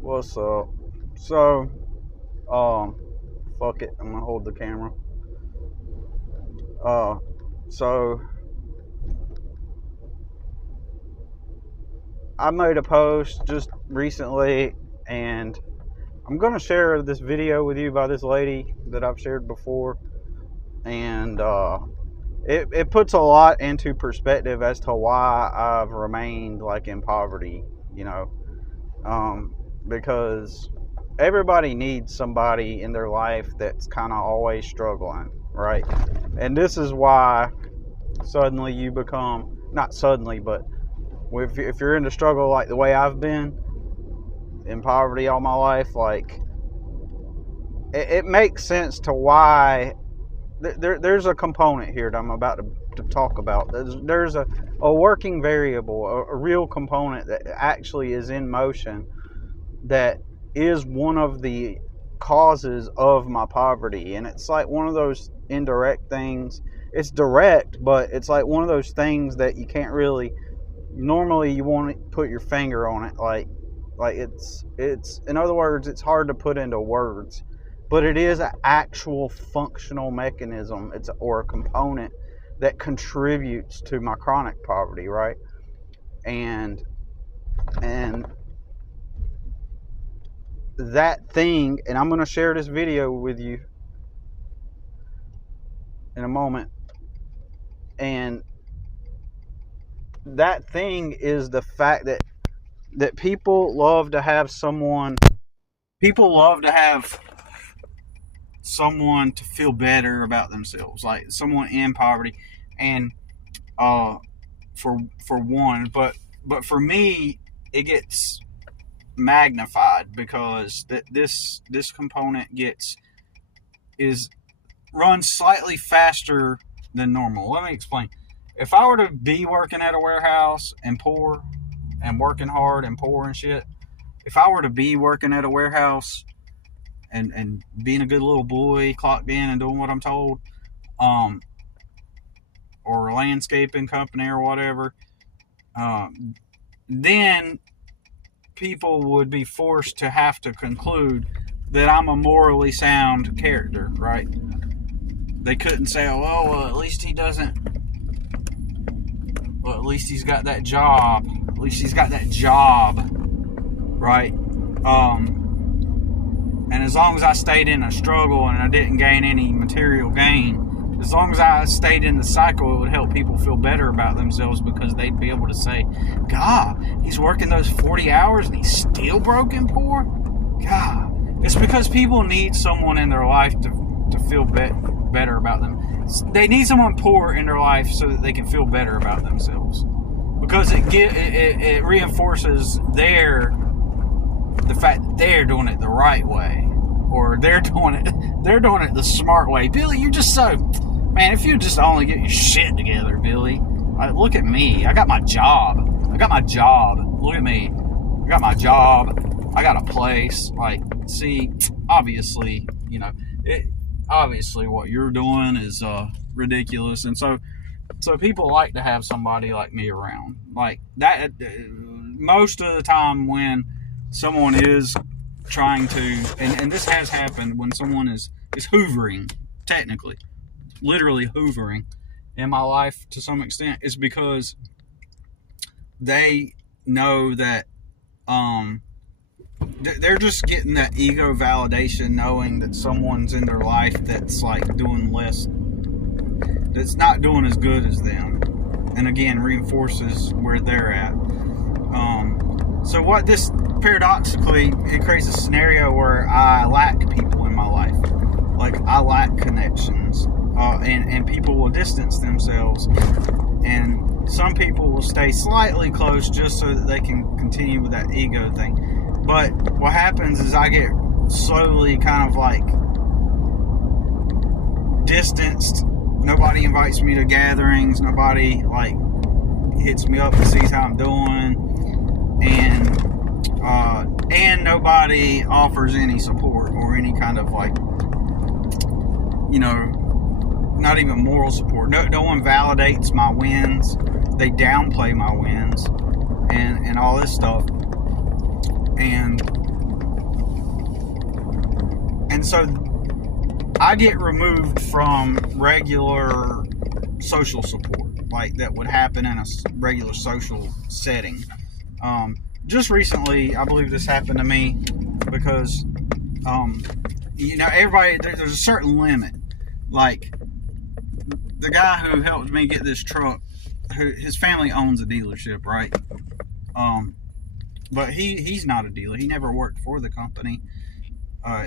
What's up? So, um, fuck it. I'm gonna hold the camera. Uh, so I made a post just recently, and I'm gonna share this video with you by this lady that I've shared before, and it puts a lot into perspective as to why I've remained like in poverty. You know, because everybody needs somebody in their life that's kind of always struggling, right? And this is why suddenly you become, not suddenly, but if you're in the struggle like the way I've been in poverty all my life, like it makes sense to why there's a component here that I'm about to talk about. There's a working variable, a real component that actually is in motion that is one of the causes of my poverty. And it's like one of those indirect things. It's direct, but it's like one of those things that you can't really, normally you won't put your finger on it. Like it's in other words, it's hard to put into words, but it is an actual functional mechanism. Or a component that contributes to my chronic poverty, right? And that thing, and I'm going to share this video with you in a moment, and that thing is the fact that people love to have someone to feel better about themselves, like someone in poverty. And for one, but for me it gets magnified because this component runs slightly faster than normal. Let me explain. If I were to be working at a warehouse and poor and working hard and poor and shit, if I were to be working at a warehouse and being a good little boy, clocked in and doing what I'm told, or a landscaping company or whatever, then people would be forced to have to conclude that I'm a morally sound character, right? They couldn't say, oh, well, at least he doesn't. Well, at least he's got that job. At least he's got that job, right? And as long as I stayed in a struggle and I didn't gain any material gain, as long as I stayed in the cycle, it would help people feel better about themselves, because they'd be able to say, God, he's working those 40 hours and he's still broke and poor? God. It's because people need someone in their life to feel better about them. They need someone poor in their life so that they can feel better about themselves. Because it reinforces the fact that they're doing it the right way, or they're doing it the smart way. Billy, you're just so, man, if you just only get your shit together, Billy. Like, look at me. I got my job. Look at me. I got my job. I got a place. Like, see, obviously, obviously what you're doing is ridiculous. And so people like to have somebody like me around. Like that, most of the time when someone is trying to, and this has happened when someone is hoovering, technically, literally hoovering in my life to some extent, is because they know that they're just getting that ego validation, knowing that someone's in their life that's like doing less, that's not doing as good as them, and again reinforces where they're at. So what this, paradoxically, it creates a scenario where I lack people in my life. Like, I lack connections, and people will distance themselves, and some people will stay slightly close just so that they can continue with that ego thing. But what happens is I get slowly kind of like distanced. Nobody invites me to gatherings. Nobody like hits me up and sees how I'm doing. And nobody offers any support or any kind of like, not even moral support. No one validates my wins. They downplay my wins and all this stuff. And And so I get removed from regular social support, like that would happen in a regular social setting. Just recently, I believe this happened to me because, everybody, there's a certain limit. Like, the guy who helped me get this truck, his family owns a dealership, right? But he's not a dealer. He never worked for the company.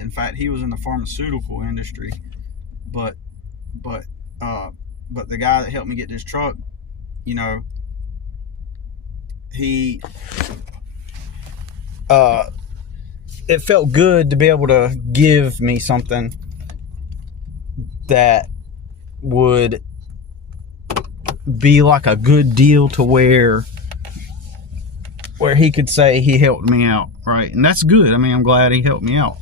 In fact, he was in the pharmaceutical industry. But the guy that helped me get this truck, he it felt good to be able to give me something that would be like a good deal to where he could say he helped me out, right? And that's good. I mean, I'm glad he helped me out.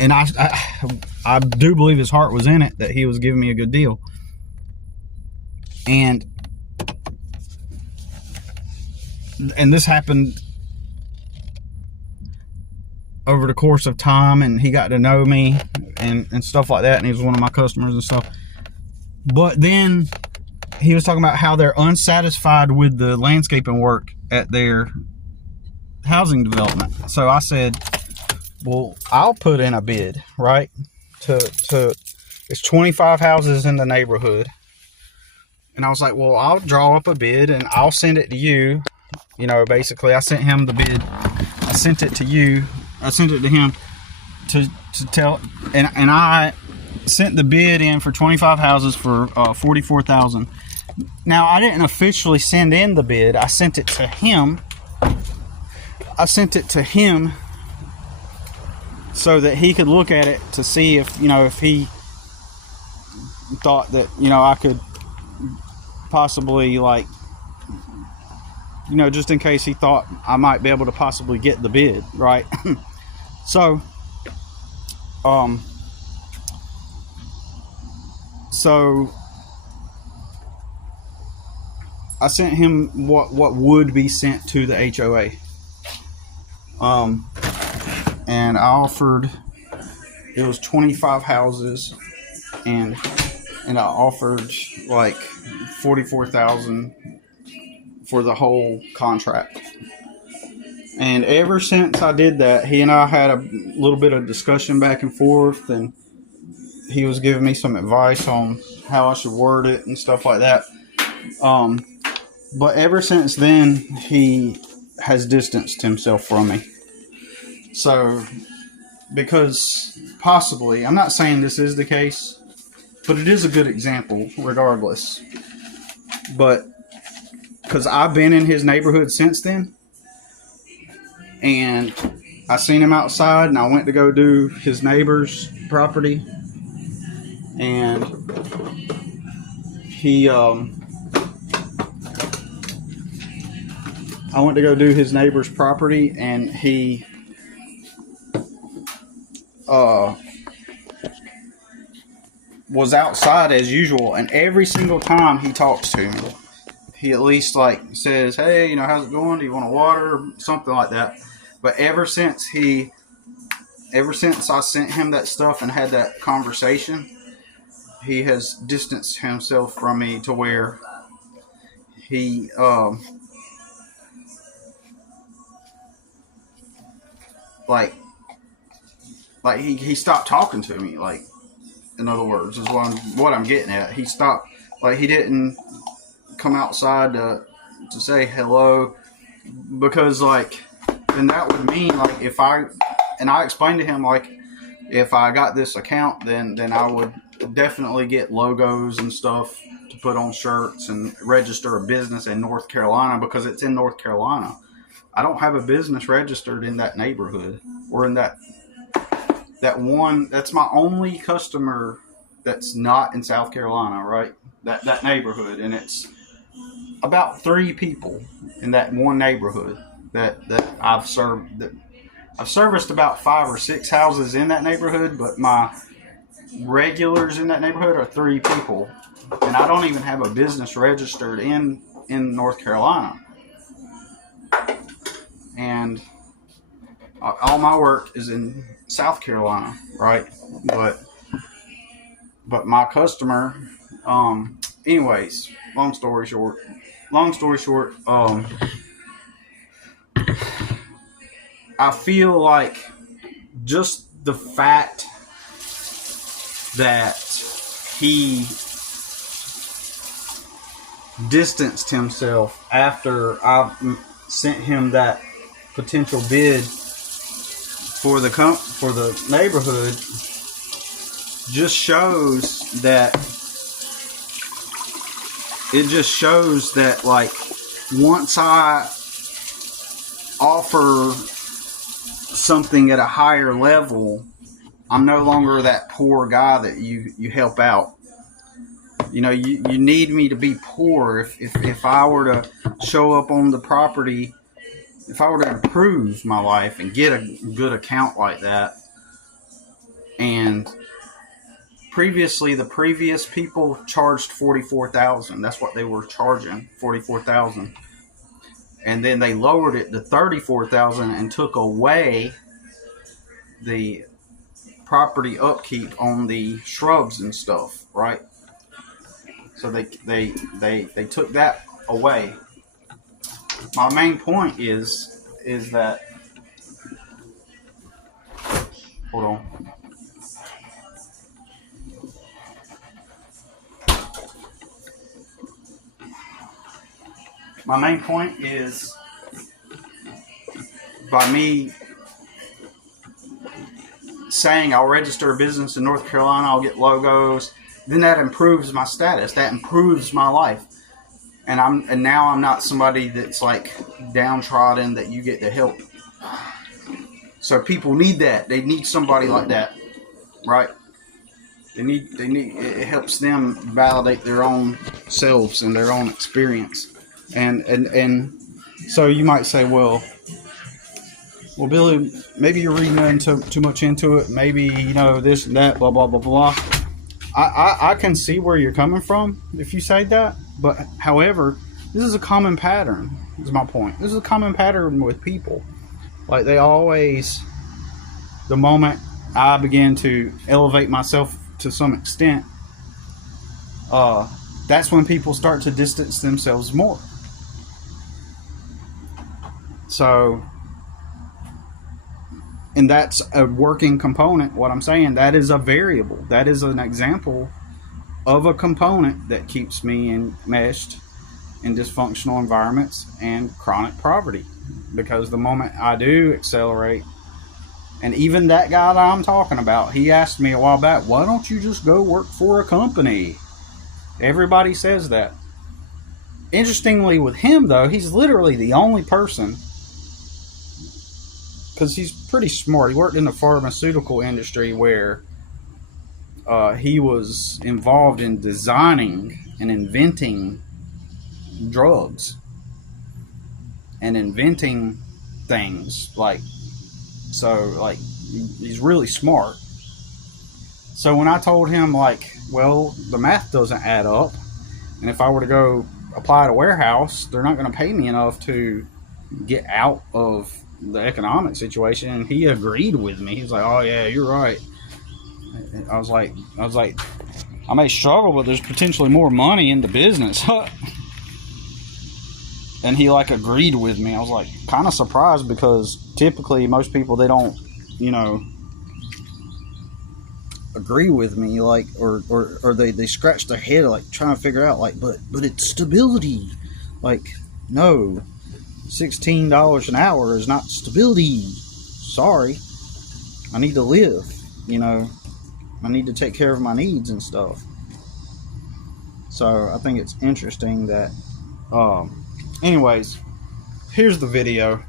And I do believe his heart was in it, that he was giving me a good deal. And this happened over the course of time, and he got to know me and stuff like that, and he was one of my customers and stuff. But then he was talking about how they're unsatisfied with the landscaping work at their housing development. So I said, well, I'll put in a bid, right? It's 25 houses in the neighborhood. And I was like, well, I'll draw up a bid and I'll send it to you. Basically I sent him the bid. I sent it to you. I sent it to him to tell, and I sent the bid in for 25 houses for $44,000. Now, I didn't officially send in the bid. I sent it to him. So that he could look at it to see if he thought that, I could possibly, just in case he thought I might be able to possibly get the bid, right? So I sent him what would be sent to the HOA. And I offered, it was 25 houses, and I offered like $44,000 for the whole contract. And ever since I did that, he and I had a little bit of discussion back and forth, and he was giving me some advice on how I should word it and stuff like that. But ever since then, he has distanced himself from me. So, because possibly, I'm not saying this is the case, but it is a good example regardless. But because I've been in his neighborhood since then, and I seen him outside, and I went to go do his neighbor's property, and I went to go do his neighbor's property, and he was outside as usual, and every single time he talks to me, he at least says, hey, how's it going? Do you want a water? Something like that. But ever since I sent him that stuff and had that conversation, he has distanced himself from me to where he he stopped talking to me. In other words, is what I'm getting at. He stopped. He didn't come outside to say hello, because then that would mean if I explained to him if I got this account, then I would definitely get logos and stuff to put on shirts and register a business in North Carolina, because it's in North Carolina. I don't have a business registered in that neighborhood, or in that one. That's my only customer that's not in South Carolina, right? That neighborhood, and it's about 3 people in that one neighborhood that I've served. That I've serviced about 5 or 6 houses in that neighborhood, but my regulars in that neighborhood are 3 people, and I don't even have a business registered in North Carolina. And all my work is in South Carolina, right? But my customer, anyways, long story short, I feel like just the fact that he distanced himself after I sent him that potential bid for the neighborhood just shows that like once I offer something at a higher level, I'm no longer that poor guy that you help out. You know, you need me to be poor. If I were to show up on the property, if I were to improve my life and get a good account like that, and previously the previous people charged $44,000. That's what they were charging, $44,000, and then they lowered it to $34,000 and took away the property upkeep on the shrubs and stuff, right? So they took that away. My main point is that, hold on. My main point is, by me saying I'll register a business in North Carolina, I'll get logos, then that improves my status. That improves my life. And now I'm not somebody that's like downtrodden that you get to help. So people need that. They need somebody like that, right? They need it helps them validate their own selves and their own experience. And so you might say, well, Billy, maybe you're reading too much into it. Maybe, you know, this and that, blah, blah, blah, blah. I can see where you're coming from if you say that. But, however, this is a common pattern, is my point. This is a common pattern with people. Like, they always, the moment I begin to elevate myself to some extent, that's when people start to distance themselves more. So, and that's a working component. What I'm saying, that is a variable. That is an example of a component that keeps me enmeshed in dysfunctional environments and chronic poverty. Because the moment I do accelerate, and even that guy that I'm talking about, he asked me a while back, why don't you just go work for a company? Everybody says that. Interestingly, with him, though, he's literally the only person, because he's pretty smart. He worked in the pharmaceutical industry where he was involved in designing and inventing drugs and inventing things. He's really smart. So when I told him, like, well, the math doesn't add up, and if I were to go apply at a warehouse, they're not going to pay me enough to get out of the economic situation, and he agreed with me. He's like, oh yeah, you're right. I was like, I may struggle, but there's potentially more money in the business. And he like agreed with me. I was like kind of surprised, because typically most people, they don't, you know, agree with me, like, or they scratch their head like trying to figure out, like, but it's stability. Like, no, $16 an hour is not stability. Sorry, I need to live, you know. I need to take care of my needs and stuff. So I think it's interesting that anyways, here's the video.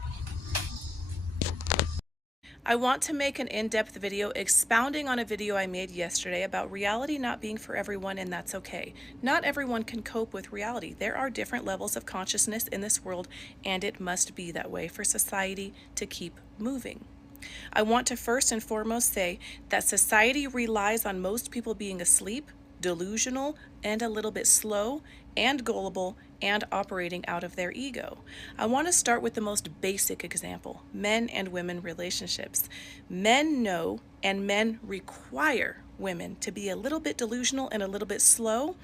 I want to make an in-depth video expounding on a video I made yesterday about reality not being for everyone, and that's okay. Not everyone can cope with reality. There are different levels of consciousness in this world, and it must be that way for society to keep moving. I want to first and foremost say that society relies on most people being asleep, delusional, and a little bit slow and gullible and operating out of their ego. I want to start with the most basic example: men and women relationships. Men know and men require women to be a little bit delusional and a little bit slow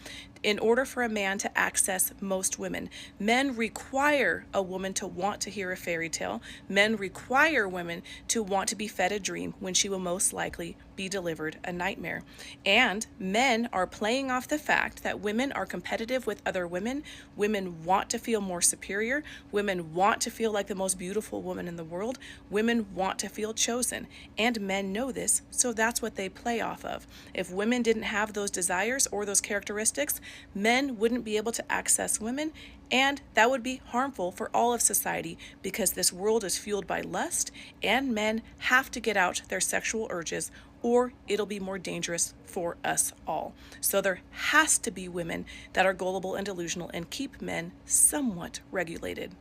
in order for a man to access most women. Men require a woman to want to hear a fairy tale. Men require women to want to be fed a dream when she will most likely be delivered a nightmare. And men are playing off the fact that women are competitive with other women. Women want to feel more superior. Women want to feel like the most beautiful woman in the world. Women want to feel chosen. And men know this, so that's what they play off of. If women didn't have those desires or those characteristics, men wouldn't be able to access women, and that would be harmful for all of society because this world is fueled by lust, and men have to get out their sexual urges or it'll be more dangerous for us all. So there has to be women that are gullible and delusional and keep men somewhat regulated.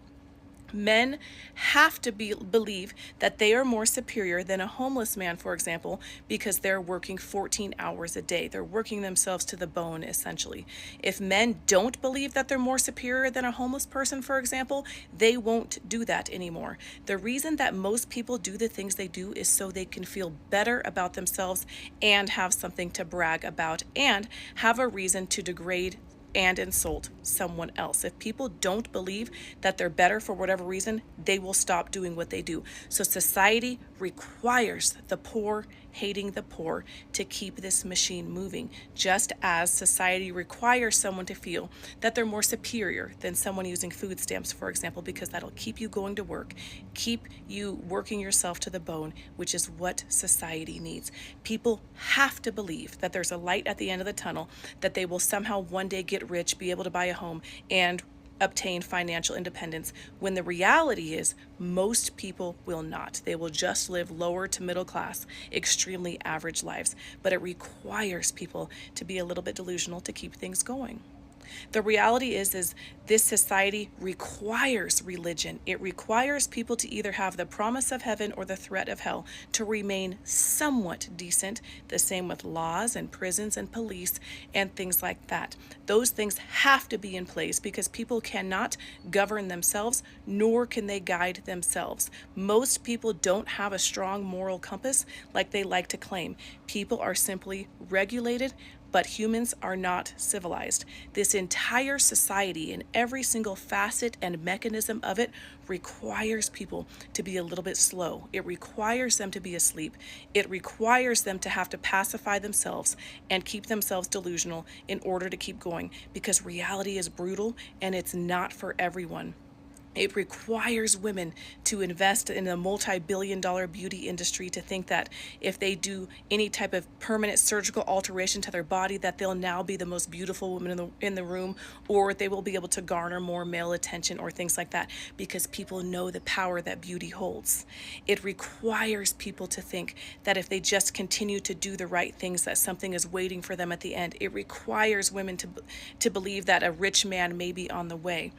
Men have to believe that they are more superior than a homeless man, for example, because they're working 14 hours a day. They're working themselves to the bone, essentially. If men don't believe that they're more superior than a homeless person, for example, they won't do that anymore. The reason that most people do the things they do is so they can feel better about themselves and have something to brag about and have a reason to degrade and insult someone else. If people don't believe that they're better for whatever reason, they will stop doing what they do. So society requires the poor hating the poor to keep this machine moving, just as society requires someone to feel that they're more superior than someone using food stamps, for example, because that'll keep you going to work, keep you working yourself to the bone, which is what society needs. People have to believe that there's a light at the end of the tunnel, that they will somehow one day get rich, be able to buy a home, and obtain financial independence, when the reality is most people will not. They will just live lower to middle class, extremely average lives. But it requires people to be a little bit delusional to keep things going. The reality is this society requires religion. It requires people to either have the promise of heaven or the threat of hell to remain somewhat decent. The same with laws and prisons and police and things like that. Those things have to be in place because people cannot govern themselves, nor can they guide themselves. Most people don't have a strong moral compass like they like to claim. People are simply regulated, but humans are not civilized. This entire society and every single facet and mechanism of it requires people to be a little bit slow. It requires them to be asleep. It requires them to have to pacify themselves and keep themselves delusional in order to keep going, because reality is brutal and it's not for everyone. It requires women to invest in a multi-billion-dollar beauty industry to think that if they do any type of permanent surgical alteration to their body, that they'll now be the most beautiful woman in the room, or they will be able to garner more male attention or things like that, because people know the power that beauty holds. It requires people to think that if they just continue to do the right things, that something is waiting for them at the end. It requires women to believe that a rich man may be on the way.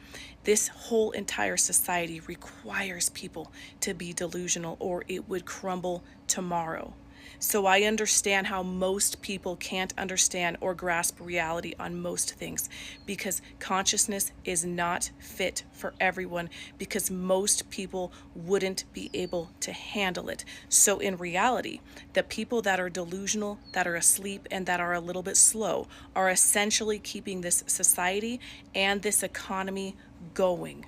This whole entire society requires people to be delusional, or it would crumble tomorrow. So I understand how most people can't understand or grasp reality on most things, because consciousness is not fit for everyone, because most people wouldn't be able to handle it. So in reality, the people that are delusional, that are asleep, and that are a little bit slow are essentially keeping this society and this economy going.